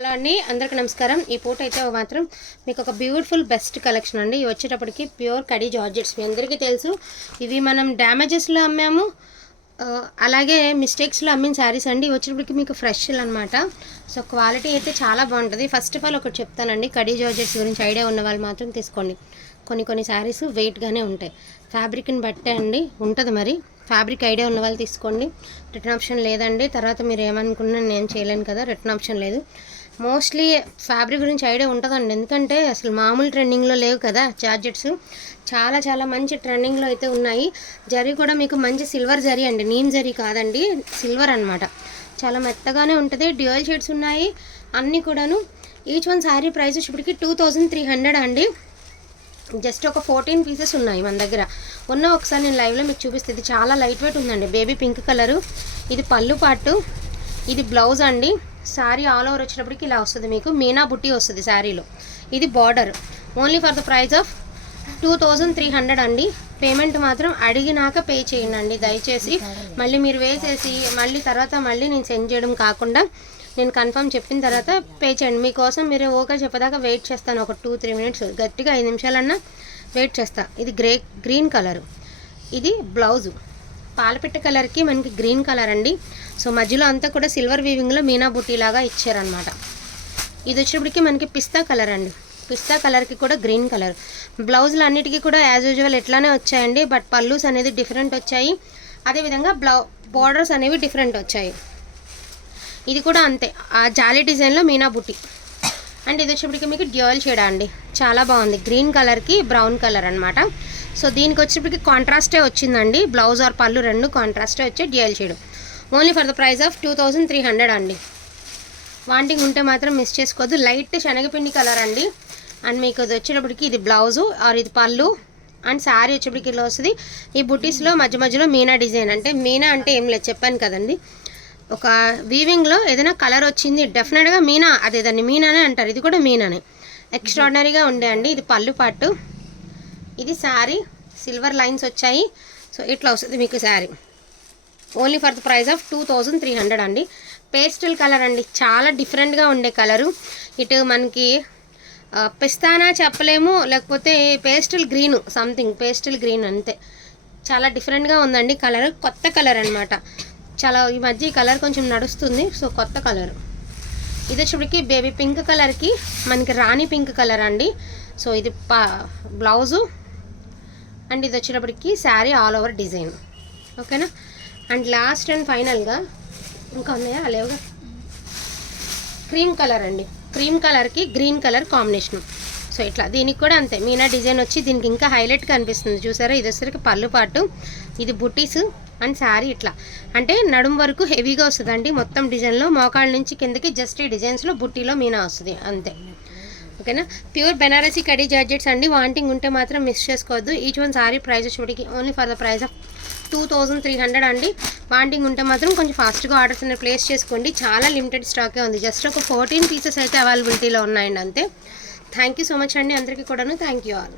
Hello అండి అందరికీ నమస్కారం. ఈ పూట అయితే మాత్రం మీకు ఒక బ్యూటిఫుల్ బెస్ట్ కలెక్షన్ అండి. ఇవి వచ్చేటప్పటికి ప్యూర్ కడీ జార్జెట్స్. మీ అందరికీ తెలుసు ఇవి మనం డ్యామేజెస్లో అమ్మాము. అలాగే మిస్టేక్స్లో అమ్మిన శారీస్ అండి. వచ్చేటప్పటికి మీకు ఫ్రెష్ అనమాట సో క్వాలిటీ అయితే చాలా బాగుంటుంది. ఫస్ట్ ఆఫ్ ఆల్ ఒకటి చెప్తానండి. కడీ జార్జెట్స్ గురించి ఐడియా ఉన్న వాళ్ళు మాత్రం తీసుకోండి. కొన్ని కొన్ని శారీస్ వెయిట్గానే ఉంటాయి. ఫ్యాబ్రిక్ని బట్టే అండి ఉంటుంది మరి. ఫ్యాబ్రిక్ ఐడియా ఉన్న వాళ్ళు తీసుకోండి. రిటర్న్ ఆప్షన్ లేదండి. తర్వాత మీరు ఏమనుకున్నా నేను చేయలేను కదా రిటర్న్ ఆప్షన్ లేదు. మోస్ట్లీ ఫ్యాబ్రిక్ గురించి ఐడియా ఉంటుందండి. ఎందుకంటే అసలు మామూలు ట్రెండింగ్లో లేవు కదా చార్జెట్స్. చాలా చాలా మంచి ట్రెండింగ్లో అయితే ఉన్నాయి. జరీ కూడా మీకు మంచి సిల్వర్ జరీ అండి. నీమ్ జరీ కాదండి. సిల్వర్ అన్నమాట. చాలా మెత్తగానే ఉంటుంది. డ్యూయల్ షేడ్స్ ఉన్నాయి. అన్నీ కూడాను. ఈచ్ వన్ శారీ ప్రైస్ ఇప్పటికి టూ థౌజండ్ త్రీ హండ్రెడ్ అండి. జస్ట్ ఒక ఫోర్టీన్ పీసెస్ ఉన్నాయి మన దగ్గర. ఉన్న ఒకసారి నేను లైవ్లో మీకు చూపిస్తుంది చాలా లైట్ వెయిట్ ఉందండి. Baby pink colour. ఇది పళ్ళు పాటు. ఇది బ్లౌజ్ అండి. శారీ ఆల్ ఓవర్ వచ్చినప్పటికి ఇలా వస్తుంది మీకు. మీనా బుట్టి వస్తుంది శారీలో. ఇది border. Only for the price of two thousand three hundred అండి. పేమెంట్ మాత్రం అడిగినాక పే చేయండి. అండి దయచేసి మళ్ళీ మీరు వేసేసి మళ్ళీ తర్వాత మళ్ళీ నేను సెండ్ చేయడం కాకుండా నేను కన్ఫర్మ్ చెప్పిన తర్వాత పే చేయండి. మీకోసం మీరు ఓకే చెప్పదాకా వెయిట్ చేస్తాను. ఒక టూ త్రీ మినిట్స్. గట్టిగా ఐదు నిమిషాలన్నా వెయిట్ చేస్తా. ఇది గ్రే గ్రీన్ కలరు. ఇది బ్లౌజు. పాలపిట్ట కలర్కి మనకి గ్రీన్ కలర్ అండి. సో మధ్యలో అంతా కూడా సిల్వర్ వీవింగ్లో మీనా బుట్టి లాగా ఇచ్చారనమాట ఇది వచ్చేప్పటికి మనకి పిస్తా కలర్ అండి. పిస్తా కలర్కి కూడా గ్రీన్ కలర్. బ్లౌజులు అన్నిటికీ కూడా యాజ్ యూజువల్ ఎట్లానే వచ్చాయండి. బట్ పల్లూస్ అనేది డిఫరెంట్ వచ్చాయి. అదేవిధంగా బ్లౌ బార్డర్స్ అనేవి డిఫరెంట్ వచ్చాయి. ఇది కూడా అంతే. ఆ జాలీ డిజైన్లో మీనా బుట్టి అండ్ ఇది వచ్చేప్పటికి మీకు డ్యూయల్ షేడ్ అండి. చాలా బాగుంది. గ్రీన్ కలర్కి బ్రౌన్ కలర్ అనమాట సో దీనికి వచ్చేప్పటికి కాంట్రాస్టే వచ్చిందండి. బ్లౌజ్ ఆర్ పళ్ళు రెండు కాంట్రాస్టే వచ్చే డిఎల్ చేయడం. Only for the price of two thousand three hundred అండి. వాంటింగ్ ఉంటే మాత్రం మిస్ చేసుకోవద్దు. లైట్ శనగపిండి కలర్ అండి. అండ్ మీకు ఇది వచ్చేటప్పటికి ఇది బ్లౌజు ఆర్ ఇది పళ్ళు. అండ్ శారీ వచ్చేప్పటికి ఇలా వస్తుంది. ఈ బుటీస్లో మధ్య మధ్యలో మీనా డిజైన్. అంటే మీనా అంటే ఏం లేదు చెప్పాను కదండి. ఒక వీవింగ్లో ఏదైనా కలర్ వచ్చింది డెఫినెట్గా మీనా అదే దాన్ని మీనానే అంటారు. ఇది కూడా మీనానే. ఎక్స్ట్రాడినరీగా ఉండే అండి. ఇది పళ్ళు పాటు. ఇది శారీ సిల్వర్ లైన్స్ వచ్చాయి. సో ఇట్లా వస్తుంది మీకు sari only for the price of two thousand three hundred అండి. పేస్టల్ కలర్ అండి. చాలా డిఫరెంట్గా ఉండే కలరు ఇటు మనకి పిస్తానా చెప్పలేము. లేకపోతే pastel green something pastel green అంతే. చాలా డిఫరెంట్గా ఉందండి కలర్ కొత్త కలర్ అనమాట చాలా ఈ మధ్య ఈ కలర్ కొంచెం నడుస్తుంది. సో కొత్త కలర్ ఇది వచ్చేప్పటికి బేబీ పింక్ కలర్కి మనకి రాణి పింక్ కలర్ అండి. సో ఇది పా బ్లౌజు అండ్ ఇది వచ్చేటప్పటికి శారీ ఆల్ ఓవర్ డిజైన్. ఓకేనా? అండ్ లాస్ట్ అండ్ ఫైనల్గా ఇంకా ఉన్నాయా? లేవుగా? క్రీమ్ కలర్ అండి. క్రీమ్ కలర్కి గ్రీన్ కలర్ కాంబినేషన్. సో ఇట్లా దీనికి కూడా అంతే. మీనా డిజైన్ వచ్చి దీనికి ఇంకా హైలైట్గా కనిపిస్తుంది. చూసారా? ఇది వచ్చేసరికి పళ్ళు పాటు ఇది బుటీస్ అండ్ శారీ ఇట్లా. అంటే నడుం వరకు హెవీగా వస్తుందండి మొత్తం డిజైన్లో. మోకాళ్ళ నుంచి కిందకి జస్ట్ ఈ డిజైన్స్లో బుట్టీలో మీనా వస్తుంది. అంతే. ఓకేనా? ప్యూర్ బెనారసీ కడీ జార్జెట్స్ అండి. వాంటింగ్ ఉంటే మాత్రం మిస్ చేసుకోవద్దు. Each one sari price వచ్చేటికి only for the price of two thousand three hundred అండి. వాంటింగ్ ఉంటే మాత్రం కొంచెం ఫాస్ట్గా ఆర్డర్స్ అనేది ప్లేస్ చేసుకోండి. చాలా లిమిటెడ్ స్టాకే ఉంది. జస్ట్ ఒక ఫోర్టీన్ పీసెస్ అయితే అవైలబిలిటీలో ఉన్నాయండి అంతే. థ్యాంక్ యూ సో మచ్ అండి. అందరికీ కూడాను. Thank you all